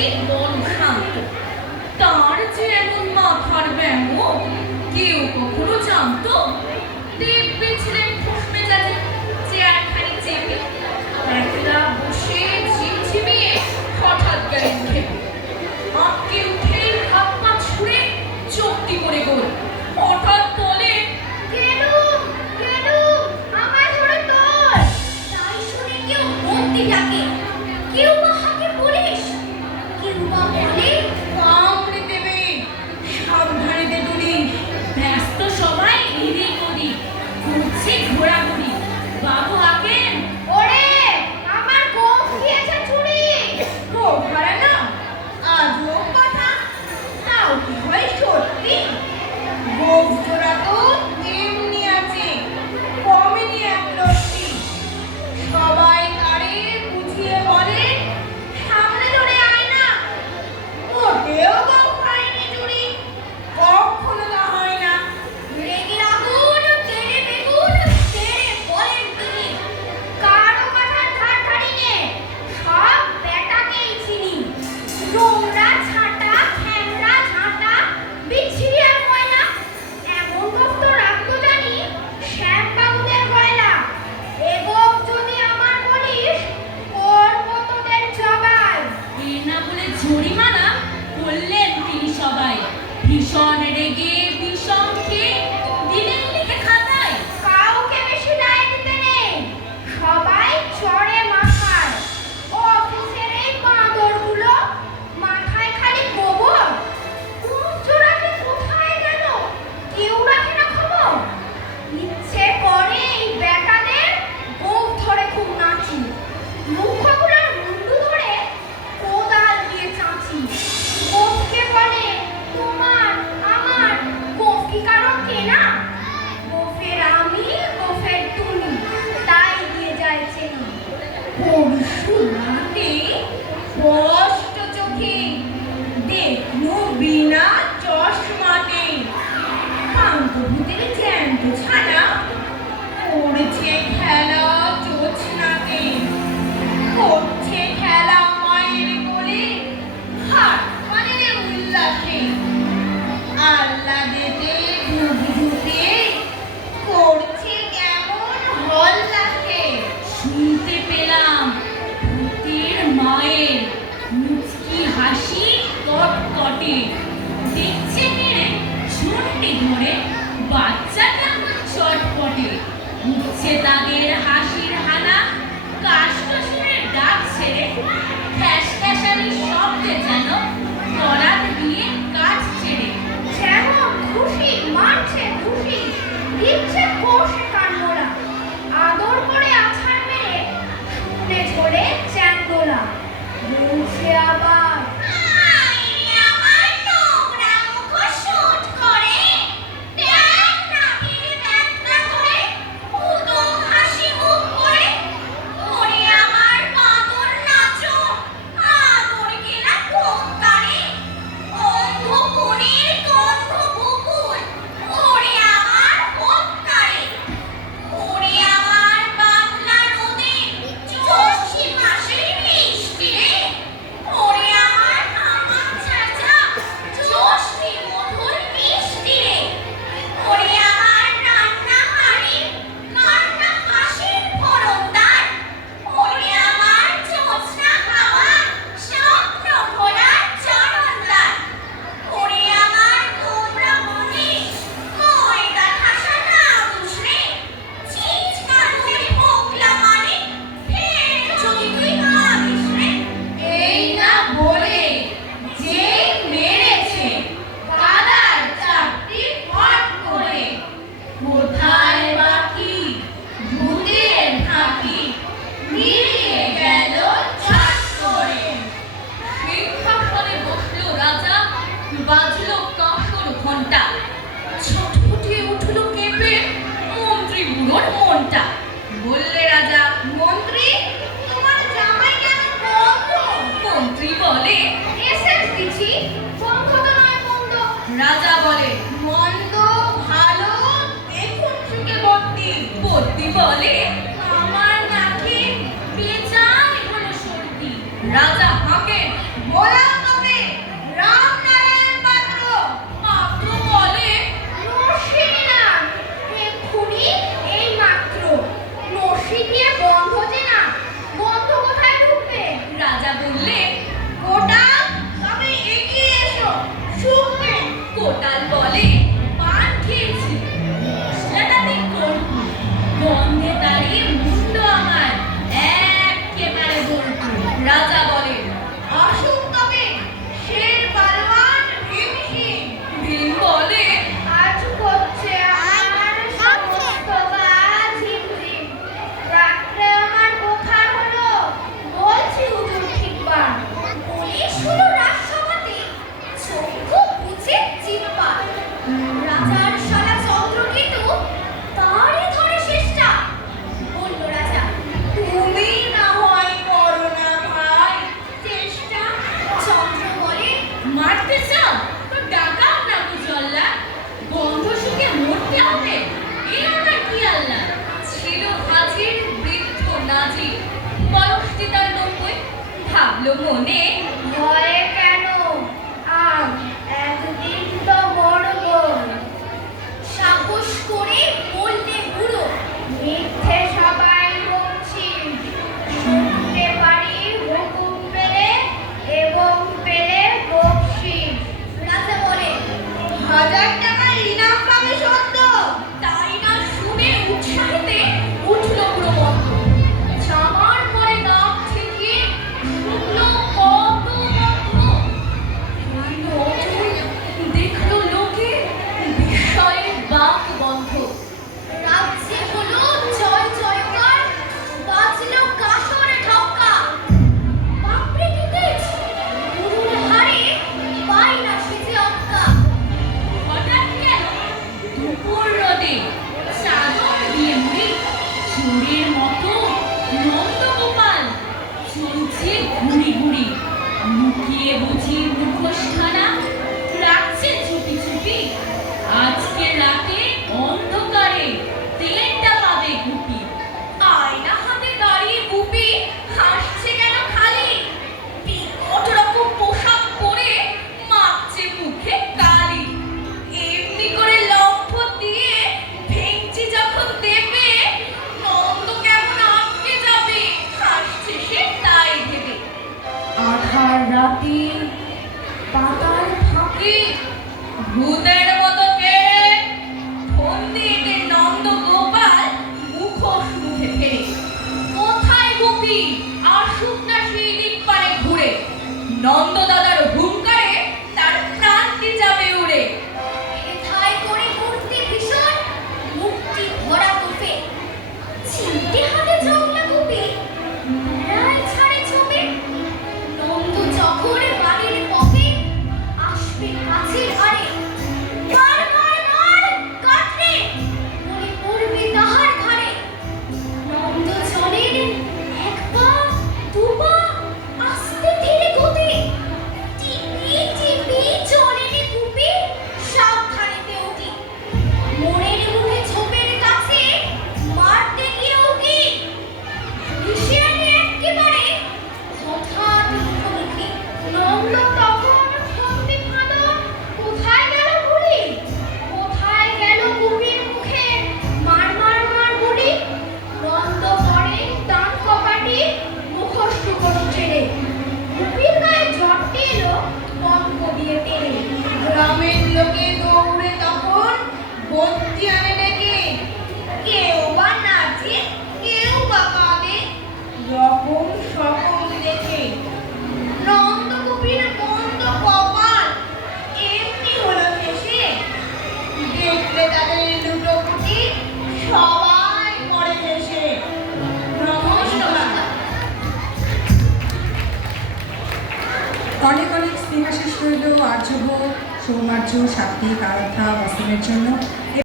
যে মন ভ্রান্ত তার যে এমন মাথার ব্যঙ্গ, কেউ কখনো জানতো? দেখবে ছিলেন খুশ যে চেয়ারখানি চেপে একলা বসে ঝিমঝিমিয়ে হঠাৎ গেলেন খেপে আঁকে উঠে না বলে জরিমানা করলেন তিনি সবাই। ভীষণ রেগে রাজা বলে মন্দ ভালো দেখুন সুখে ভর্তি ভর্তি বলে? মারতে চাও? তো ডাকাও না গো জল্লা গন্ধ শুকে মরতে হবে। এ কি আল্লাহ? ছিল হাজির বৃদ্ধ নাজির। বয়সটি তার নব্বই। ভাবলো মনে Good লোকে দৌড়ে তখন বন্তি আনে ডেকে। কেউ বা নাচে কেউ বা কাঁদে রকম সকম দেখে নন্দকুপির মন্দ কপাল এমনি হলো শেষে দেখলে তাদের লুটোপুটি সবাই অনেক অনেক স্নেহাশিস রইল আর্যভ সৌমার্য সাত্বিক কারথা বাসনের জন্য।